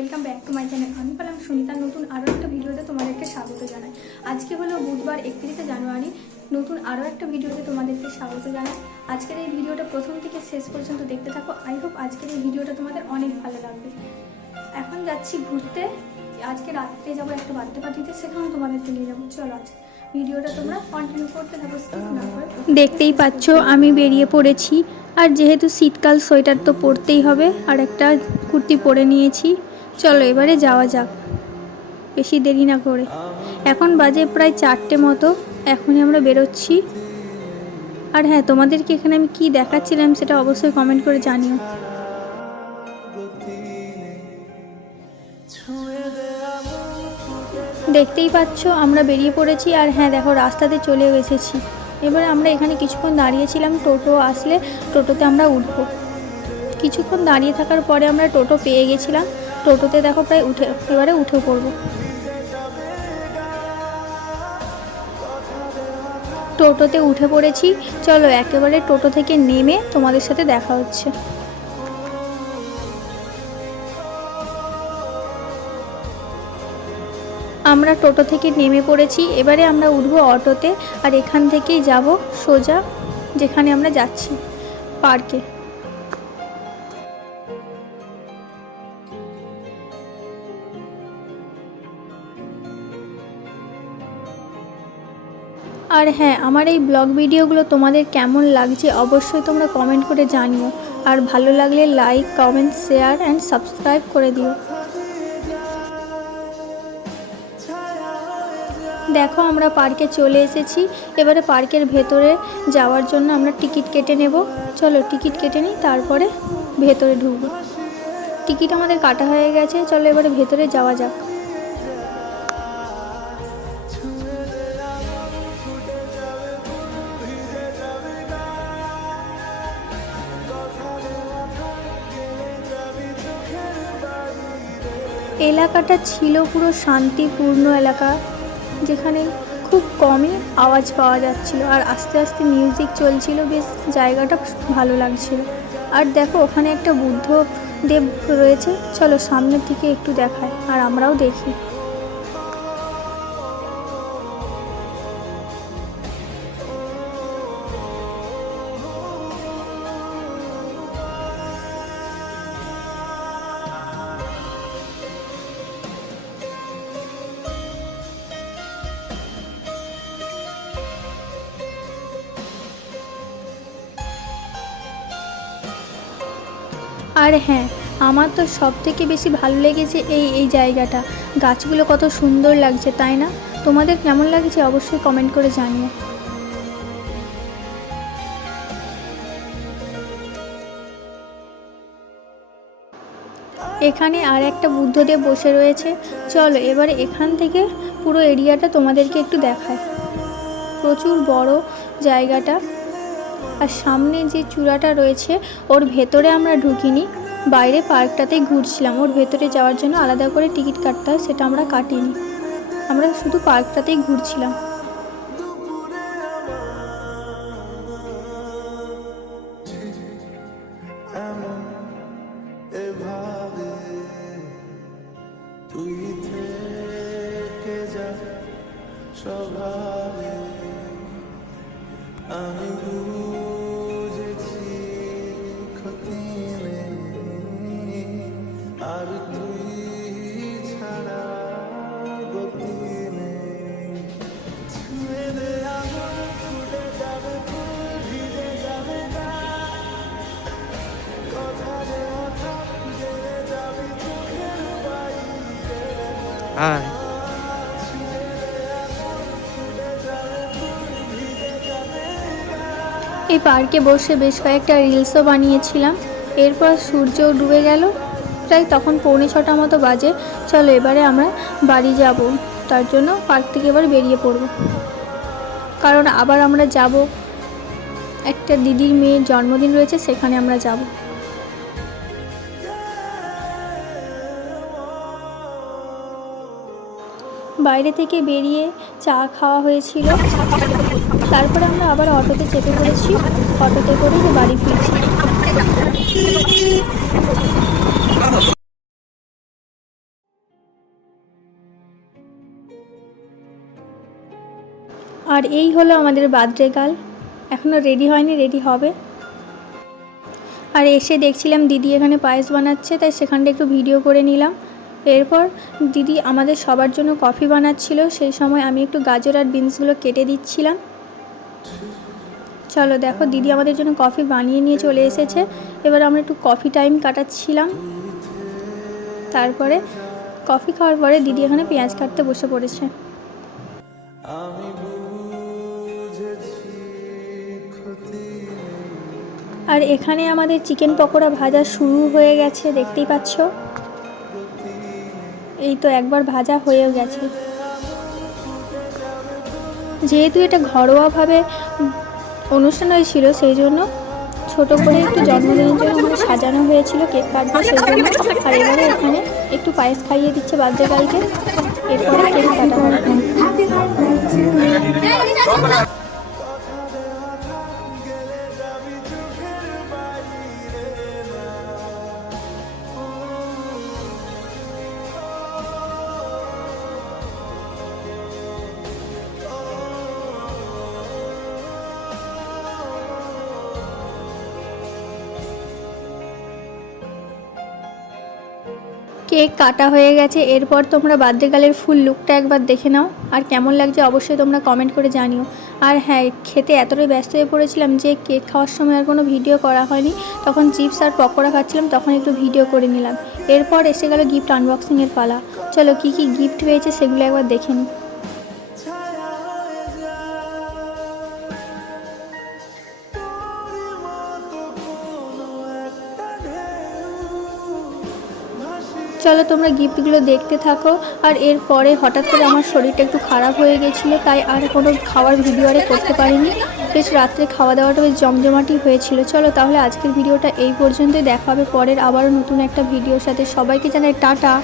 Welcome back to my channel আমি পেলাম সুনিতার নতুন আরও একটা ভিডিওতে তোমাদেরকে স্বাগত জানাই। আজকে হলো বুধবার একত্রিশে জানুয়ারি। নতুন আরও একটা ভিডিওতে তোমাদেরকে স্বাগত জানাই। আজকের এই ভিডিওটা প্রথম থেকে শেষ পর্যন্ত দেখতে থাকো। আই হোপ আজকের এই ভিডিওটা তোমাদের অনেক ভালো লাগবে। এখন যাচ্ছি ঘুরতে। আজকে রাত্রে যাব একটা বার্থডে পার্টিতে সেখানেও তোমাদেরকে নিয়ে যাব। চলো আজ ভিডিওটা তোমরা কন্টিনিউ করতে থাকো দেখতেই পাচ্ছ, আমি বেরিয়ে পড়েছি। আর যেহেতু শীতকাল, সোয়েটার তো পরতেই হবে। আর একটা কুর্তি পরে নিয়েছি। চলো, এবারে যাওয়া যাক। বেশি দেরি না করে। এখন বাজে প্রায় চারটে মতো। এখনই আমরা বেরোচ্ছি। আর হ্যাঁ তোমাদেরকে এখানে আমি কি দেখাচ্ছিলাম সেটা অবশ্যই কমেন্ট করে জানিও। দেখতেই পাচ্ছ, আমরা বেরিয়ে পড়েছি। আর হ্যাঁ দেখো, রাস্তাতে চলে এসেছি। এবারে আমরা এখানে কিছুক্ষণ দাঁড়িয়েছিলাম। টোটো আসলে টোটোতে আমরা উঠবো। কিছুক্ষণ দাঁড়িয়ে থাকার পরে আমরা টোটো পেয়ে গেছিলাম। টোটোতে দেখো প্রায় উঠে, এবারে উঠে পড়ব। টোটোতে উঠে পড়েছি। চলো, একেবারে টোটো থেকে নেমে তোমাদের সাথে দেখা হচ্ছে। আমরা টোটো থেকে নেমে পড়েছি। এবারে আমরা উঠবো অটোতে, আর এখান থেকেই যাব সোজা, যেখানে আমরা যাচ্ছি, পার্কে। আর হ্যাঁ আমার এই ব্লগ ভিডিওগুলো তোমাদের কেমন লাগছে অবশ্যই তোমরা কমেন্ট করে জানিও। আর ভালো লাগলে like comment share and subscribe করে দিও। দেখো, আমরা পার্কে চলে এসেছি। এবারে পার্কের ভেতরে যাওয়ার জন্য আমরা টিকিট কেটে নেব। চলো, টিকিট কেটে নিই, তারপরে ভেতরে ঢুকবো। টিকিট আমাদের কাটা হয়ে গেছে। চলো, এবারে ভেতরে যাওয়া যাক। এলাকাটা ছিল পুরো শান্তিপূর্ণ এলাকা, যেখানে খুব কমই আওয়াজ পাওয়া যাচ্ছিল। আর আস্তে আস্তে মিউজিক চলছিল, বেশ জায়গাটা ভালো লাগছিল। আর দেখো, ওখানে একটা বুদ্ধ দেব রয়েছে। চলো সামনের দিকে একটু দেখায় আর আমরাও দেখি। আর হ্যাঁ আমার তো সব থেকে বেশি ভালো লেগেছে এই এই জায়গাটা। গাছগুলো কত সুন্দর লাগছে, তাই না? তোমাদের কেমন লাগছে অবশ্যই কমেন্ট করে জানিও। এখানে আর একটা বুদ্ধদেব বসে রয়েছে। চলো, এবারে এখান থেকে পুরো এরিয়াটা তোমাদেরকে একটু দেখায়। প্রচুর বড় জায়গাটা। আর সামনে যে চূড়াটা রয়েছে, ওর ভেতরে আমরা ঢুকিনি। বাইরে পার্কটাতেই ঘুরছিলাম। ওর ভেতরে যাওয়ার জন্য আলাদা করে টিকিট কাটতে হয়, সেটা আমরা কাটিনি। আমরা শুধু পার্কটাতেই ঘুরছিলাম। আমি হাই এই পার্কে বসে বেশ কয়েকটা রিলসও বানিয়েছিলাম। এরপর সূর্য ডুবে গেল। প্রায় তখন পৌনে ছটা মতো বাজে। চলো এবারে আমরা বাড়ি যাব। তার জন্য পার্ক থেকে এবার বেরিয়ে পড়ব। কারণ আবার আমরা যাব। একটা দিদির মেয়ের জন্মদিন রয়েছে, সেখানে আমরা যাব। বাইরে থেকে বেরিয়ে চা খাওয়া হয়েছিল। তারপরে আমরা আবার অটোতে চেপে পড়েছি। অটোতে করে যে বাড়ি ফিরছি। আর এই হলো আমাদের বাদ্রেগাল। এখনও রেডি হয়নি রেডি হবে। আর এসে দেখছিলাম দিদি এখানে পায়েস বানাচ্ছে, তাই সেখানটা একটু ভিডিও করে নিলাম। এরপর দিদি আমাদের সবার জন্য কফি বানাচ্ছিল সেই সময় আমি একটু গাজর আর বিনসগুলো কেটে দিচ্ছিলাম। চলো দেখো দিদি আমাদের জন্য কফি বানিয়ে নিয়ে চলে এসেছে। এবার আমরা একটু কফি টাইম কাটাচ্ছিলাম। তারপরে কফি খাওয়ার পরে দিদি এখানে পেঁয়াজ কাটতে বসে পড়েছে। আর এখানে আমাদের চিকেন পকোড়া ভাজা শুরু হয়ে গেছে দেখতেই পাচ্ছ? এই তো একবার ভাজা হয়েও গেছে। যেহেতু এটা ঘরোয়াভাবে অনুষ্ঠান হয়েছিল, সেই জন্য ছোট করে একটু জন্মদিনের জন্য ওখানে সাজানো হয়েছিল, কেক কাটবে সেই জন্য। আর এবারে এখানে একটু পায়েস খাইয়ে দিচ্ছে বার্থডে গাইকে এরপরে কেক কাটা হবে। কেক কাটা হয়ে গেছে, এরপর তোমরা বার্থডে গার্লের ফুল লুকটা একবার দেখে নাও। আর কেমন লাগছে অবশ্যই তোমরা কমেন্ট করে জানিও। আর হ্যাঁ খেতে এতটাই ব্যস্ত হয়ে পড়েছিলাম যে কেক খাওয়ার সময় আর কোনো ভিডিও করা হয়নি। তখন চিপস আর পকোড়া খাচ্ছিলাম, তখন একটু ভিডিও করে নিলাম। এরপর এসে গেল গিফট আনবক্সিংয়ের পালা। চলো, কী কী গিফট পেয়েছে সেগুলো একবার দেখে নিই চলো তোমরা গিফটগুলো দেখতে থাকো। আর এরপরে হঠাৎ করে আমার শরীরটা একটু খারাপ হয়ে গেছিল, তাই আর কোনো খাওয়ার ভিডিও আরে করতে পারিনি। বেশ রাত্রে খাওয়া দাওয়াটা বেশ জমজমাটি হয়েছিল। চলো তাহলে আজকের ভিডিওটা এই পর্যন্তই। দেখাবে পরের আবারও নতুন একটা ভিডিওর সাথে। সবাইকে জানাই টাটা।